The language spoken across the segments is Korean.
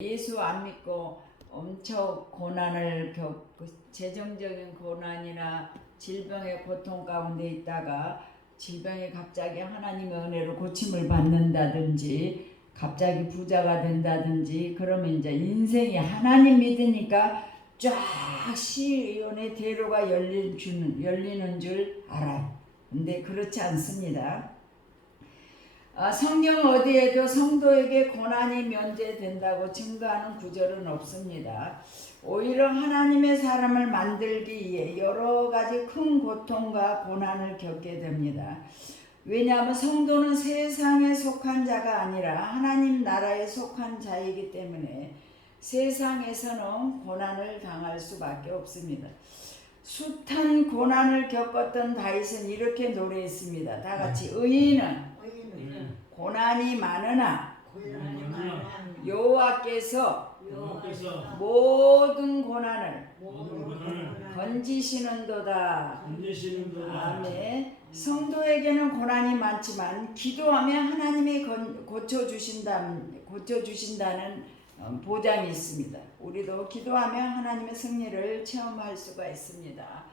예수 안 믿고 엄청 고난을 겪고 재정적인 고난이나 질병의 고통 가운데 있다가 질병이 갑자기 하나님의 은혜로 고침을 받는다든지 갑자기 부자가 된다든지 그러면 이제 인생이 하나님 믿으니까 쫙 시온의 대로가 열리는 줄 알아요. 근데 그렇지 않습니다. 성경 어디에도 성도에게 고난이 면제된다고 증거하는 구절은 없습니다. 오히려 하나님의 사람을 만들기 위해 여러 가지 큰 고통과 고난을 겪게 됩니다. 왜냐하면 성도는 세상에 속한 자가 아니라 하나님 나라에 속한 자이기 때문에 세상에서는 고난을 당할 수밖에 없습니다. 숱한 고난을 겪었던 다윗은 이렇게 노래했습니다. 다 같이 의인은 고난이 많으나 여호와께서 모든 고난을 건지시는도다. 아멘. 성도에게는 고난이 많지만 기도하면 하나님이 고쳐주신다는 보장이 있습니다. 우리도 기도하면 하나님의 승리를 체험할 수가 있습니다.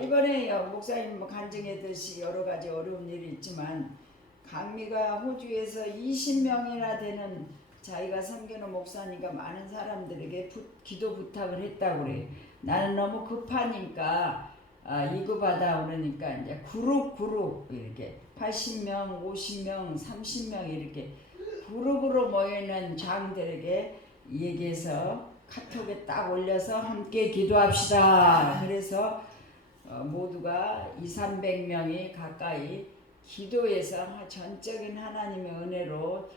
이번에 목사님 간증했듯이 여러 가지 어려운 일이 있지만 강미가 호주에서 20명이나 되는 자기가 섬기는 목사니까 많은 사람들에게 기도 부탁을 했다고 그래요. 나는 너무 급하니까 이거받아 그러니까 이제 그룹 이렇게 80명, 50명, 30명 이렇게 그룹으로 모이는 장들에게 얘기해서 카톡에 딱 올려서 함께 기도합시다. 그래서 모두가 200~300명이 가까이 기도해서 전적인 하나님의 은혜로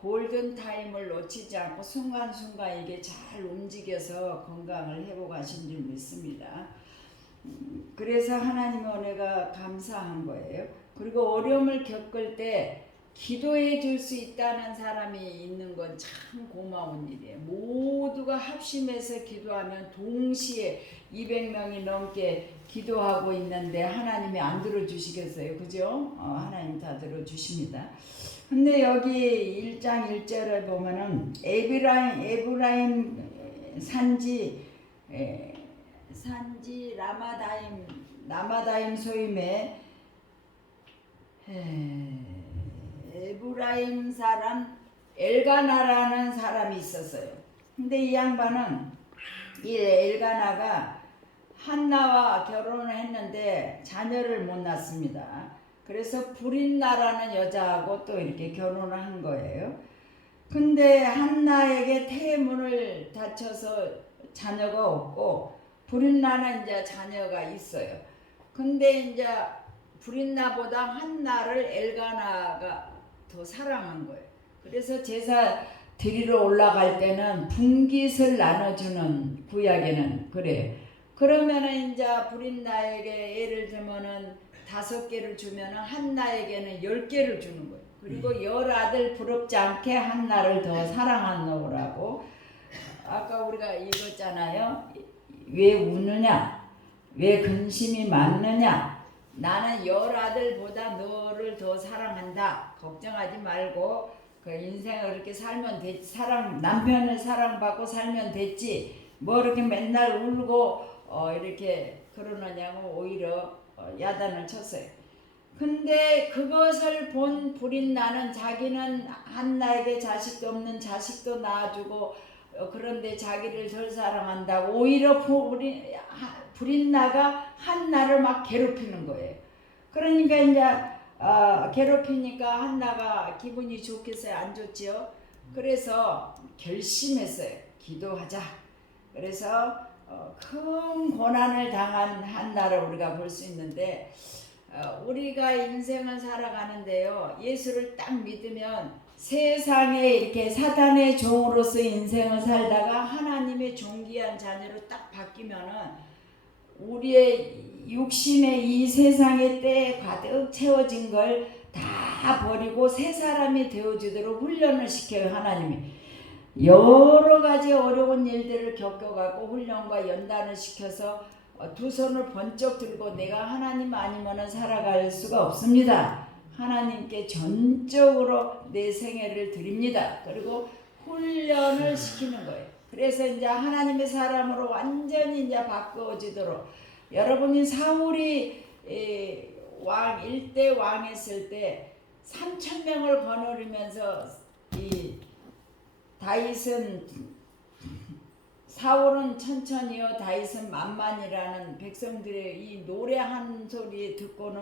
골든타임을 놓치지 않고 순간순간 이게 잘 움직여서 건강을 회복하신 줄 믿습니다. 그래서 하나님의 은혜가 감사한 거예요. 그리고 어려움을 겪을 때 기도해 줄 수 있다는 사람이 있는 건 참 고마운 일이에요. 모두가 합심해서 기도하면 동시에 200명이 넘게 기도하고 있는데 하나님이 안 들어주시겠어요? 그죠? 하나님 다 들어주십니다. 근데 여기 1장 1절에 보면은 에브라임 산지 라마다임 소임에 에브라임 사람 엘가나라는 사람이 있었어요. 근데 이 양반은 이 엘가나가 한나와 결혼을 했는데 자녀를 못 낳습니다. 그래서 브린나라는 여자하고 또 이렇게 결혼을 한 거예요. 근데 한나에게 태문을 다쳐서 자녀가 없고 브린나는 이제 자녀가 있어요. 근데 이제 브린나보다 한나를 엘가나가 더 사랑한 거예요. 그래서 제사 드리러 올라갈 때는 분깃을 나눠주는 구약에는 그래요. 그러면은 이제 브린나에게 예를 들면은 5개를 주면은 한나에게는 10개를 주는 거예요. 그리고 10아들 부럽지 않게 한나를 더 사랑하노라고. 아까 우리가 읽었잖아요. 왜 우느냐? 왜 근심이 많느냐? 나는 10아들보다 너를 더 사랑한다. 걱정하지 말고 그 인생을 이렇게 살면 됐지. 남편을 사랑받고 살면 됐지. 뭐 이렇게 맨날 울고 이렇게 그러느냐고 오히려 야단을 쳤어요. 근데 그것을 본 브린나는 자기는 한나에게 자식도 없는 자식도 낳아주고 그런데 자기를 덜 사랑한다고 오히려 브린나가 한나를 막 괴롭히는 거예요. 그러니까 이제 괴롭히니까 한나가 기분이 좋겠어요? 안 좋지요? 그래서 결심했어요. 기도하자. 그래서 큰 고난을 당한 한나를 우리가 볼 수 있는데 우리가 인생을 살아가는데요. 예수를 딱 믿으면 세상에 이렇게 사단의 종으로서 인생을 살다가 하나님의 존귀한 자녀로 딱 바뀌면은 우리의 육신의 이 세상의 때에 가득 채워진 걸 다 버리고 새 사람이 되어지도록 훈련을 시켜요. 하나님이 여러 가지 어려운 일들을 겪어가고 훈련과 연단을 시켜서 두 손을 번쩍 들고 내가 하나님 아니면 살아갈 수가 없습니다. 하나님께 전적으로 내 생애를 드립니다. 그리고 훈련을 시키는 거예요. 그래서 이제 하나님의 사람으로 완전히 이제 바꿔지도록 여러분이 사울이 왕 일대 왕했을 때 3,000명을 거느리면서 이 다윗은 사울은 천천히요 다윗은 만만이라는 백성들의 이 노래 한 소리 듣고는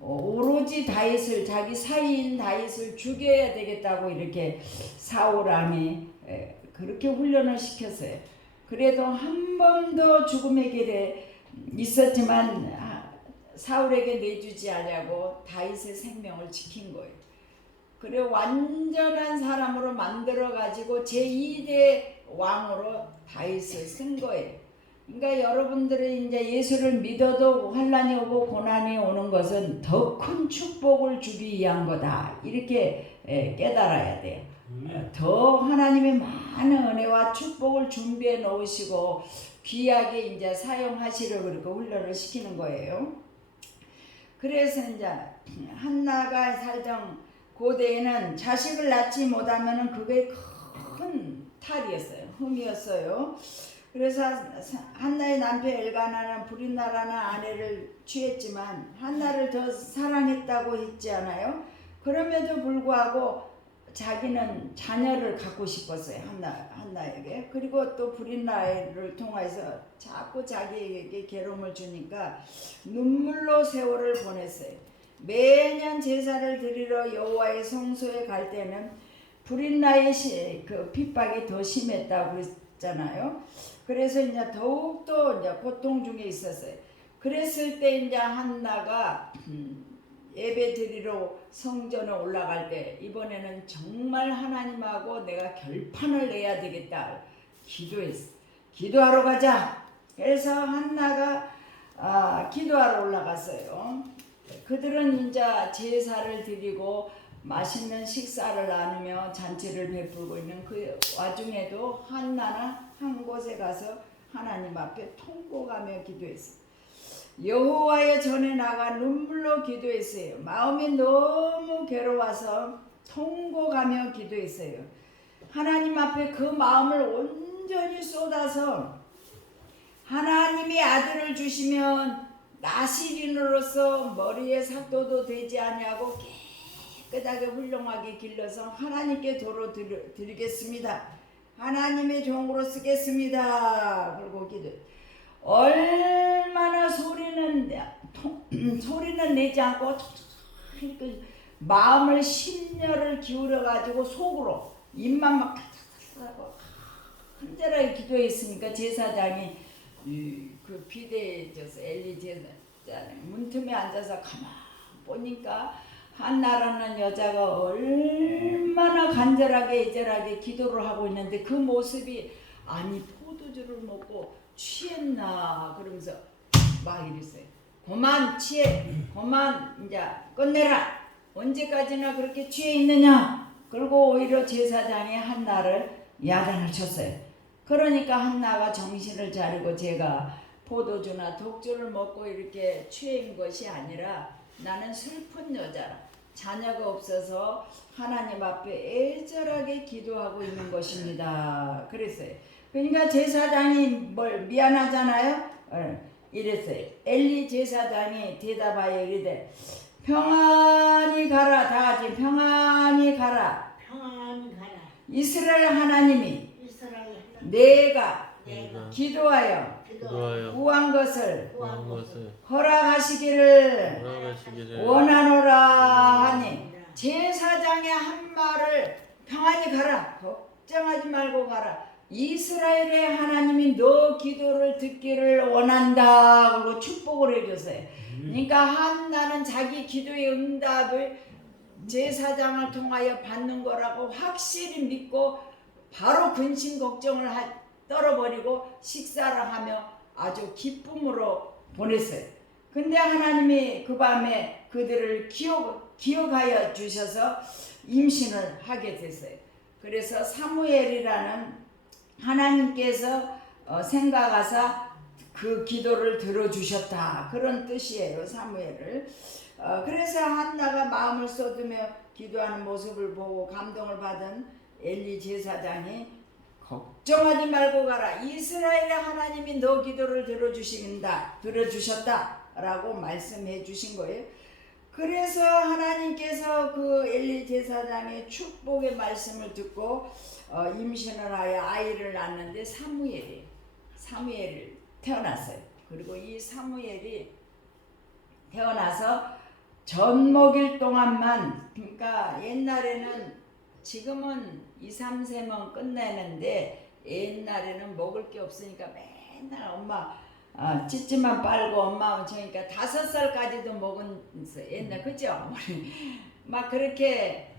오로지 다윗을 자기 사이인 다윗을 죽여야 되겠다고 이렇게 사울 왕이 그렇게 훈련을 시켰어요. 그래도 한 번도 죽음의 길에 있었지만 사울에게 내주지 않냐고 다윗의 생명을 지킨 거예요. 그래 완전한 사람으로 만들어 가지고 제2대 왕으로 다윗을 쓴 거예요. 그러니까 여러분들이 이제 예수를 믿어도 환난이 오고 고난이 오는 것은 더 큰 축복을 주기 위한 거다. 이렇게 깨달아야 돼요. 더 하나님의 많은 은혜와 축복을 준비해 놓으시고 귀하게 이제 사용하시려고 그렇게 훈련을 시키는 거예요. 그래서 이제 한나가 살던 고대에는 자식을 낳지 못하면은 그게 큰 탈이었어요. 흠이었어요. 그래서 한나의 남편 엘가나는 브릿나라는 아내를 취했지만 한나를 더 사랑했다고 했지 않아요? 그럼에도 불구하고 자기는 자녀를 갖고 싶었어요. 한나에게. 그리고 또 브릿나를 통해서 자꾸 자기에게 괴로움을 주니까 눈물로 세월을 보냈어요. 매년 제사를 드리러 여호와의 성소에 갈 때는 브릿나의 그 핍박이 더 심했다고 그랬잖아요. 그래서 이제 더욱더 이제 고통 중에 있었어요. 그랬을 때 이제 한나가 예배 드리러 성전에 올라갈 때 이번에는 정말 하나님하고 내가 결판을 내야 되겠다 기도했어. 기도하러 가자. 그래서 한나가 기도하러 올라갔어요. 그들은 이제 제사를 드리고 맛있는 식사를 나누며 잔치를 베풀고 있는 그 와중에도 한나는 한 곳에 가서 하나님 앞에 통곡하며 기도했어요. 여호와의 전에 나가 눈물로 기도했어요. 마음이 너무 괴로워서 통곡하며 기도했어요. 하나님 앞에 그 마음을 온전히 쏟아서 하나님이 아들을 주시면 나시린으로서 머리에 삭도도 되지 아니하고 깨끗하게 훌륭하게 길러서 하나님께 도로 드리겠습니다. 하나님의 종으로 쓰겠습니다. 그리고 기도. 얼마나 소리는 내지 않고 마음을 심려를 기울여 가지고 속으로 입만 막 하고 간절하게 기도했으니까 제사장이 그 비대해져서 엘리 제사장이 문틈에 앉아서 가만 보니까 한나라는 여자가 얼마나 간절하게 애절하게 기도를 하고 있는데 그 모습이 아니 포도주를 먹고 취했나 그러면서 막 이랬어요. 그만 취해, 그만 이제 끝내라. 언제까지나 그렇게 취해 있느냐. 그리고 오히려 제사장이 한나를 야단을 쳤어요. 그러니까 한나가 정신을 차리고 제가 포도주나 독주를 먹고 이렇게 취한 것이 아니라 나는 슬픈 여자라. 자녀가 없어서 하나님 앞에 애절하게 기도하고 있는 것입니다. 그랬어요. 그러니까 제사장이 뭘 미안하잖아요. 이랬어요. 엘리 제사장이 대답하여 이르되 평안히 가라. 다 같이 평안히 가라. 평안히 가라. 이스라엘 하나님이 내가 기도하여 구한 것을 허락하시기를 원하노라 하니 제사장의 한 말을 평안히 가라. 걱정하지 말고 가라. 이스라엘의 하나님이 너 기도를 듣기를 원한다. 그리고 축복을 해줬어요. 그러니까 한나는 자기 기도의 응답을 제사장을 통하여 받는 거라고 확실히 믿고 바로 근심 걱정을 떨어버리고 식사를 하며 아주 기쁨으로 보냈어요. 근데 하나님이 그 밤에 그들을 기억하여 주셔서 임신을 하게 됐어요. 그래서 사무엘이라는 하나님께서 생각하사 그 기도를 들어주셨다. 그런 뜻이에요. 사무엘을. 그래서 한나가 마음을 쏟으며 기도하는 모습을 보고 감동을 받은 엘리 제사장이 걱정하지 말고 가라. 이스라엘의 하나님이 너 기도를 들어주셨다라고 말씀해 주신 거예요. 그래서 하나님께서 그 엘리 제사장의 축복의 말씀을 듣고 임신을 하여 아이를 낳는데 사무엘이 태어났어요. 그리고 이 사무엘이 태어나서 젖 먹일 동안만, 그러니까 옛날에는, 지금은 2, 3세면 끝내는데 옛날에는 먹을 게 없으니까 맨날 엄마 찌찌만 빨고 엄마 저니까 5살까지도 먹은 옛날, 그죠? 막 그렇게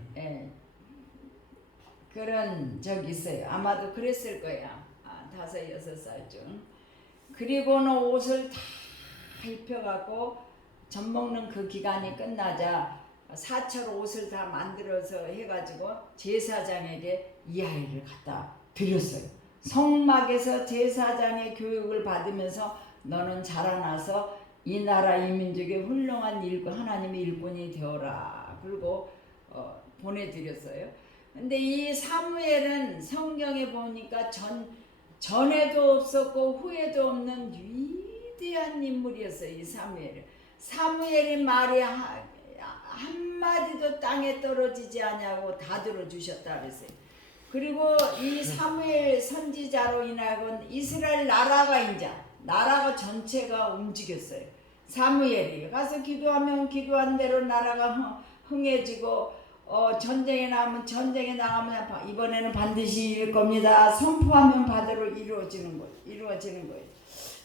그런 적이 있어요. 아마도 그랬을 거야. 5, 6살쯤. 그리고는 옷을 다 입혀갖고 젖 먹는 그 기간이 끝나자 사철 옷을 다 만들어서 해가지고 제사장에게 이 아이를 갖다 드렸어요. 성막에서 제사장의 교육을 받으면서 너는 자라나서 이 나라 이 민족의 훌륭한 하나님의 일꾼이 되어라. 그리고 보내드렸어요. 근데 이 사무엘은 성경에 보니까 전에도 없었고 후에도 없는 위대한 인물이었어요. 이 사무엘의 말이 한마디도 땅에 떨어지지 않냐고 다 들어주셨다 그랬어요. 그리고 이 사무엘 선지자로 인하여 이스라엘 나라가 전체가 움직였어요. 사무엘이 가서 기도하면 기도한 대로 나라가 흥해지고 전쟁에 나가면 이번에는 반드시 이룰 겁니다. 선포하면 바대로 이루어지는 거예요.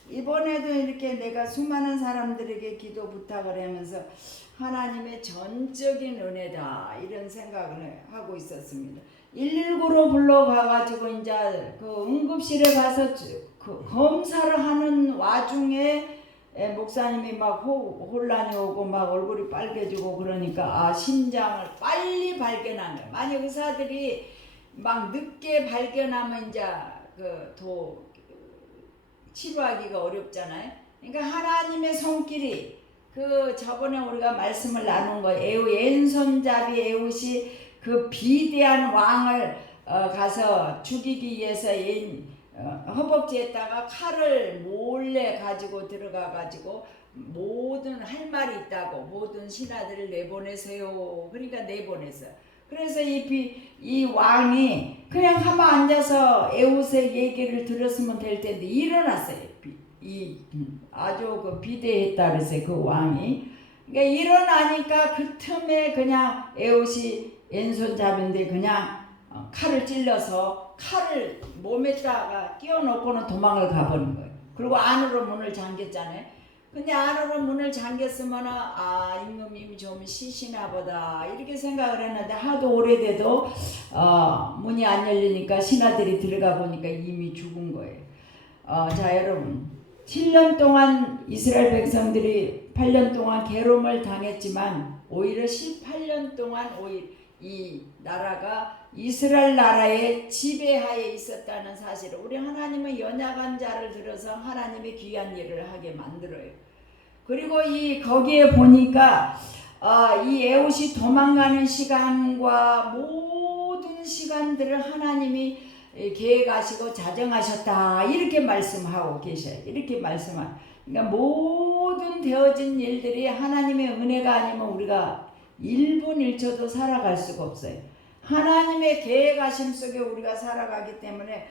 이번에도 이렇게 내가 수많은 사람들에게 기도 부탁을 하면서 하나님의 전적인 은혜다 이런 생각을 하고 있었습니다. 119로 불러가가지고 이제 그 응급실에 가서 그 검사를 하는 와중에 목사님이 막 혼란이 오고 막 얼굴이 빨개지고 그러니까 심장을 빨리 발견한 거예요. 만약 의사들이 막 늦게 발견하면 이제 치료하기가 어렵잖아요. 그러니까 하나님의 손길이 저번에 우리가 말씀을 나눈 거예요. 왼손잡이 에훗이 그 비대한 왕을 가서 죽이기 위해서 허벅지에다가 칼을 몰래 가지고 들어가 가지고 모든 할 말이 있다고 모든 신하들을 내보내세요. 그러니까 내보냈어요. 그래서 이 왕이 그냥 가만 앉아서 에훗의 얘기를 들었으면 될 텐데 일어났어요. 아주 그 비대했다 그랬어요. 그 왕이. 그러니까 일어나니까 그 틈에 그냥 에훗이 왼손잡인데 그냥 칼을 찔러서 칼을 몸에다가 끼워놓고는 도망을 가버린 거예요. 그리고 안으로 문을 잠겼잖아요. 근데 안으로 문을 잠겼으면 이놈이 좀 시시나 보다 이렇게 생각을 했는데 하도 오래돼도 문이 안 열리니까 신하들이 들어가 보니까 이미 죽은 거예요. 자 여러분 7년 동안 이스라엘 백성들이 8년 동안 괴로움을 당했지만 오히려 18년 동안 이 나라가 이스라엘 나라의 지배하에 있었다는 사실을 우리 하나님은 연약한 자를 들어서 하나님의 귀한 일을 하게 만들어요. 그리고 거기에 보니까 이 에훗이 도망가는 시간과 모든 시간들을 하나님이 계획하시고 자정하셨다 이렇게 말씀하고 계셔요. 이렇게 그러니까 모든 되어진 일들이 하나님의 은혜가 아니면 우리가 1분 1초도 살아갈 수가 없어요. 하나님의 계획하심 속에 우리가 살아가기 때문에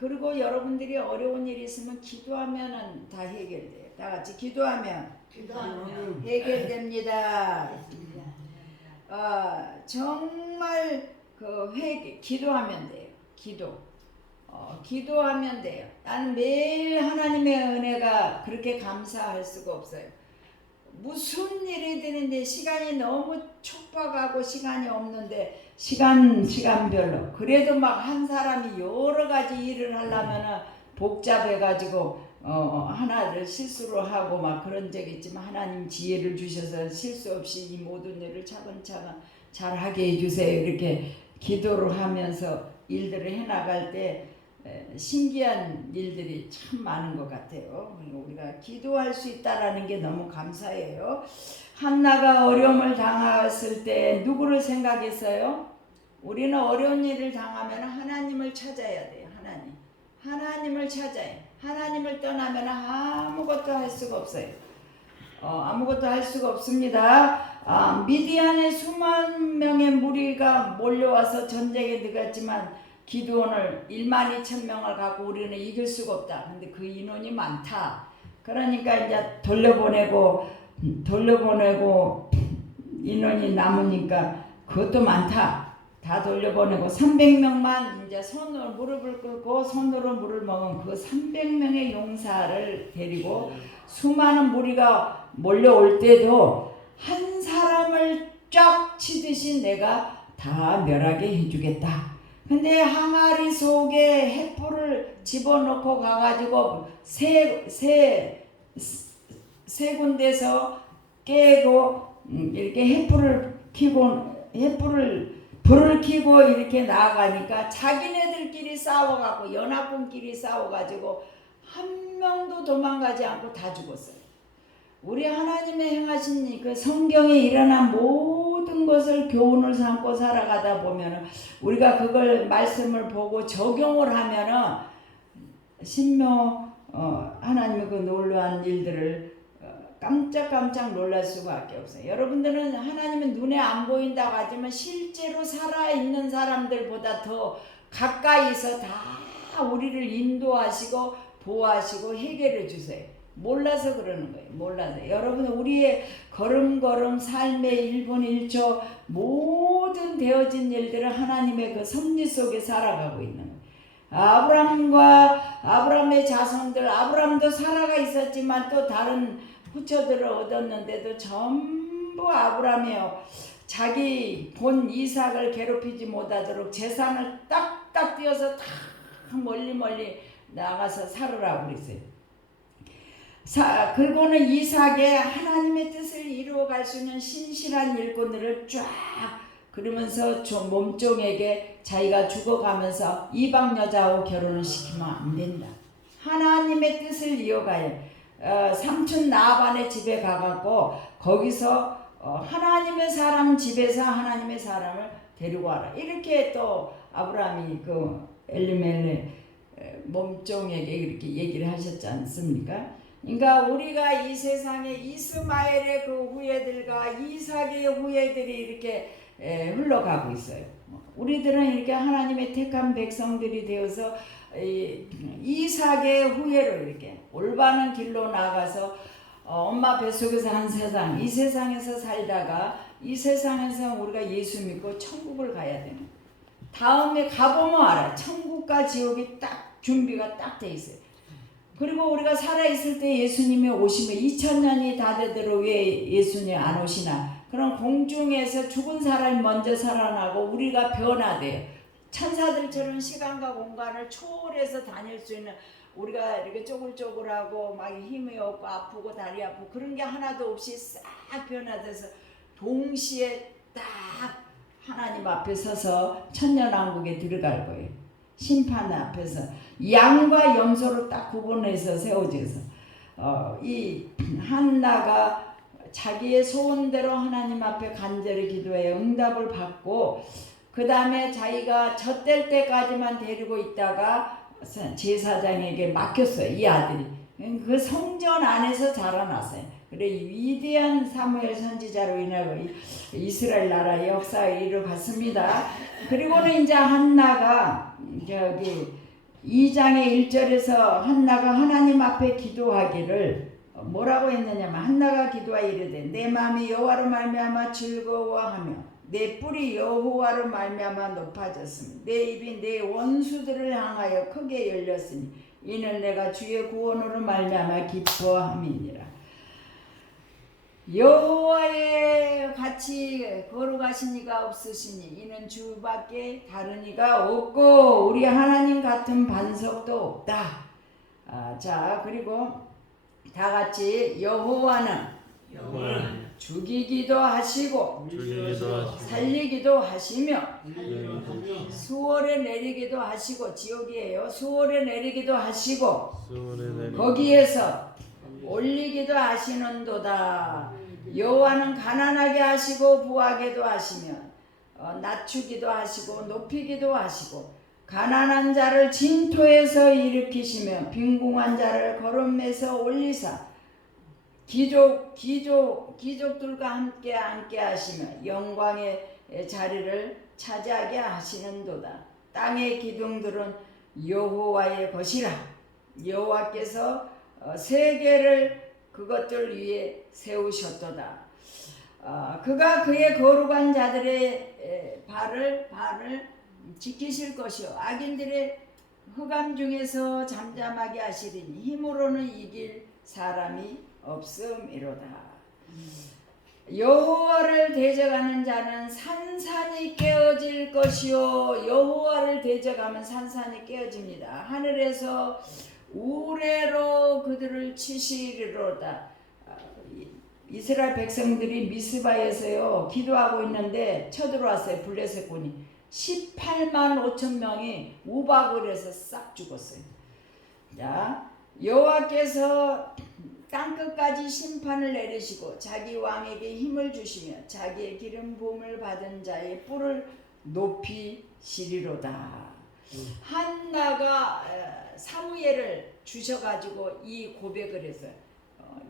그리고 여러분들이 어려운 일이 있으면 기도하면은 다 해결돼요. 다 같이 기도하면 해결됩니다. 정말 기도하면 돼요. 기도하면 돼요. 나는 매일 하나님의 은혜가 그렇게 감사할 수가 없어요. 무슨 일이 되는데 시간이 너무 촉박하고 시간이 없는데 시간별로 그래도 막 한 사람이 여러 가지 일을 하려면은 복잡해가지고 하나를 실수로 하고 막 그런 적이 있지만 하나님 지혜를 주셔서 실수 없이 이 모든 일을 차근차근 잘 하게 해주세요. 이렇게 기도를 하면서 일들을 해나갈 때 신기한 일들이 참 많은 것 같아요. 우리가 기도할 수 있다라는 게 너무 감사해요. 한나가 어려움을 당했을 때 누구를 생각했어요? 우리는 어려운 일을 당하면 하나님을 찾아야 돼요. 하나님을 찾아요. 하나님을 떠나면 아무것도 할 수가 없어요. 아무것도 할 수가 없습니다. 미디안의 수만 명의 무리가 몰려와서 전쟁에 들어갔지만 기드온을 12,000명을 갖고 우리는 이길 수가 없다. 근데 그 인원이 많다. 그러니까 이제 돌려보내고 인원이 남으니까 그것도 많다. 다 돌려보내고 300명만 이제 손으로 무릎을 꿇고 손으로 물을 먹은 그 300명의 용사를 데리고 수많은 무리가 몰려올 때도 한 사람을 쫙 치듯이 내가 다 멸하게 해주겠다. 근데 항아리 속에 횃불을 집어넣고 가가지고 세 군데서 깨고 이렇게 불을 켜고 이렇게 나아가니까 자기네들끼리 싸워갖고 연합군끼리 싸워가지고 한 명도 도망가지 않고 다 죽었어요. 우리 하나님의 행하신 그 성경에 일어난 모든 것을 교훈을 삼고 살아가다 보면은 우리가 그걸 말씀을 보고 적용을 하면은 하나님의 그 놀라운 일들을 깜짝깜짝 놀랄 수밖에 없어요. 여러분들은 하나님은 눈에 안 보인다고 하지만 실제로 살아있는 사람들보다 더 가까이서 다 우리를 인도하시고 보호하시고 해결해 주세요. 몰라서 그러는 거예요. 몰라서. 여러분 우리의 걸음걸음 삶의 1분 1초 모든 되어진 일들은 하나님의 그 섭리 속에 살아가고 있는 거예요. 아브라함의 자손들, 아브라함도 살아가 있었지만 또 다른 후처들을 얻었는데도 전부 아브라함이요. 자기 본 이삭을 괴롭히지 못하도록 재산을 딱딱 띄어서 다 멀리 나가서 살으라고 그랬어요. 그리고는 이삭의 하나님의 뜻을 이루어갈 수 있는 신실한 일꾼들을 쫙 그러면서 몸종에게 자기가 죽어가면서 이방 여자하고 결혼을 시키면 안 된다. 하나님의 뜻을 이어가요. 삼촌 나반의 집에 가갖고 거기서 하나님의 사람 집에서 하나님의 사람을 데리고 와라. 이렇게 또 아브라함이 그 엘리멜렉 몸종에게 이렇게 얘기를 하셨지 않습니까? 그러니까 우리가 이 세상에 이스마엘의 그 후예들과 이삭의 후예들이 이렇게 흘러가고 있어요. 우리들은 이렇게 하나님의 택한 백성들이 되어서 이삭의 후예로 이렇게 올바른 길로 나가서 엄마 뱃속에서 한 세상, 이 세상에서 살다가 이 세상에서 우리가 예수 믿고 천국을 가야 되는. 다음에 가보면 알아. 천국과 지옥이 딱 준비가 딱 돼 있어요. 그리고 우리가 살아있을 때 예수님이 오시면 2000년이 다 되도록 왜 예수님 안 오시나? 그럼 공중에서 죽은 사람이 먼저 살아나고 우리가 변화돼요. 천사들처럼 시간과 공간을 초월해서 다닐 수 있는, 우리가 이렇게 쪼글쪼글하고 막 힘이 없고 아프고 다리 아프고 그런 게 하나도 없이 싹 변화돼서 동시에 딱 하나님 앞에 서서 천년왕국에 들어갈 거예요. 심판 앞에서 양과 염소로 딱 구분해서 세워져서 이 한나가 자기의 소원대로 하나님 앞에 간절히 기도해 응답을 받고 그 다음에 자기가 젖될 때까지만 데리고 있다가 제사장에게 맡겼어요. 이 아들이. 그 성전 안에서 자라났어요. 그래 위대한 사무엘 선지자로 인하여 이스라엘 나라의 역사에 이르갔습니다. 그리고는 이제 한나가 저기 2장의 1절에서 한나가 하나님 앞에 기도하기를 뭐라고 했느냐면 한나가 기도하여 이르되 내 마음이 여호와로 말미암아 즐거워하며 내 뿔이 여호와로 말미암아 높아졌으니 내 입이 내 원수들을 향하여 크게 열렸으니 이는 내가 주의 구원으로 말미암아 기뻐함이니라. 여호와의 같이 거룩하신 이가 없으시니 이는 주밖에 다른 이가 없고 우리 하나님 같은 반석도 없다. 자 그리고 다 같이 여호와는 죽이기도 하시고 살리기도 하시며 수월에 내리기도 하시고 지옥이에요. 수월에 내리기도 하시고 거기에서 올리기도 하시는도다. 여호와는 가난하게 하시고 부하게도 하시며 낮추기도 하시고 높이기도 하시고 가난한 자를 진토에서 일으키시며 빈궁한 자를 거름에서 올리사 귀족들과 함께 앉게 하시며 영광의 자리를 차지하게 하시는도다. 땅의 기둥들은 여호와의 것이라. 여호와께서 세계를 그것들 위에 세우셨도다. 그가 그의 거룩한 자들의 발을 지키실 것이요 악인들의 흑암 중에서 잠잠하게 하시리니 힘으로는 이길 사람이 없음이로다. 여호와를 대적하는 자는 산산이 깨어질 것이요 여호와를 대적하면 산산이 깨어집니다. 하늘에서 우레로 그들을 치시리로다. 이스라엘 백성들이 미스바에서요 기도하고 있는데 쳐들어왔어요. 블레셋군이 18만 5천 명이 우박을 해서 싹 죽었어요. 자, 여호와께서 땅끝까지 심판을 내리시고 자기 왕에게 힘을 주시며 자기의 기름 부음을 받은 자의 뿔을 높이시리로다. 한나가 사무엘을 주셔가지고 이 고백을 했어요.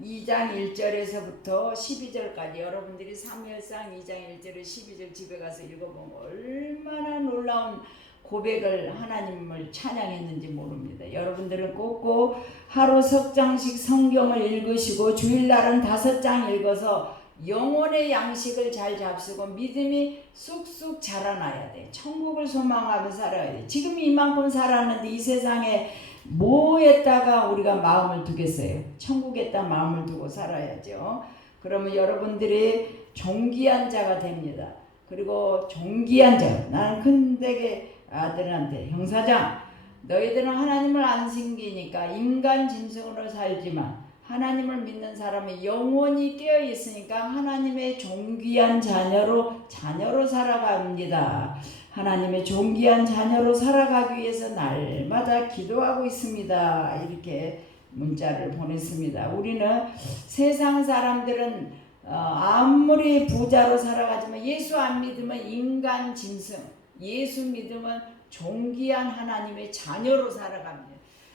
2장 1절에서부터 12절까지 여러분들이 사무엘상 2장 1절에 12절 집에 가서 읽어보면 얼마나 놀라운 고백을 하나님을 찬양했는지 모릅니다. 여러분들은 꼭꼭 하루 석 장씩 성경을 읽으시고 주일날은 5장 읽어서 영혼의 양식을 잘 잡수고 믿음이 쑥쑥 자라나야 돼. 천국을 소망하며 살아야 돼. 지금 이만큼 살았는데 이 세상에 뭐에다가 우리가 마음을 두겠어요? 천국에다 마음을 두고 살아야죠. 그러면 여러분들이 존귀한 자가 됩니다. 그리고 존귀한 자, 나는 큰대게 아들한테 형사장 너희들은 하나님을 안 섬기니까 인간 짐승으로 살지만 하나님을 믿는 사람은 영원히 깨어있으니까 하나님의 존귀한 자녀로 살아갑니다. 하나님의 존귀한 자녀로 살아가기 위해서 날마다 기도하고 있습니다. 이렇게 문자를 보냈습니다. 우리는 세상 사람들은 아무리 부자로 살아가지만 예수 안 믿으면 인간 짐승, 예수 믿으면 존귀한 하나님의 자녀로 살아갑니다.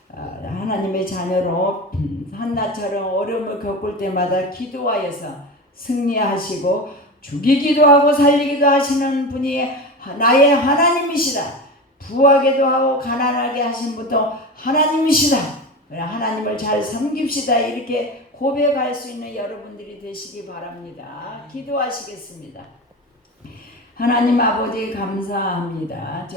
하나님의 자녀로 한나처럼 어려움을 겪을 때마다 기도하여서 승리하시고 죽이기도 하고 살리기도 하시는 분이 나의 하나님이시다. 부하게도 하고 가난하게 하신 분도 하나님이시다. 하나님을 잘 섬깁시다. 이렇게 고백할 수 있는 여러분들이 되시기 바랍니다. 기도하시겠습니다. 하나님 아버지 감사합니다.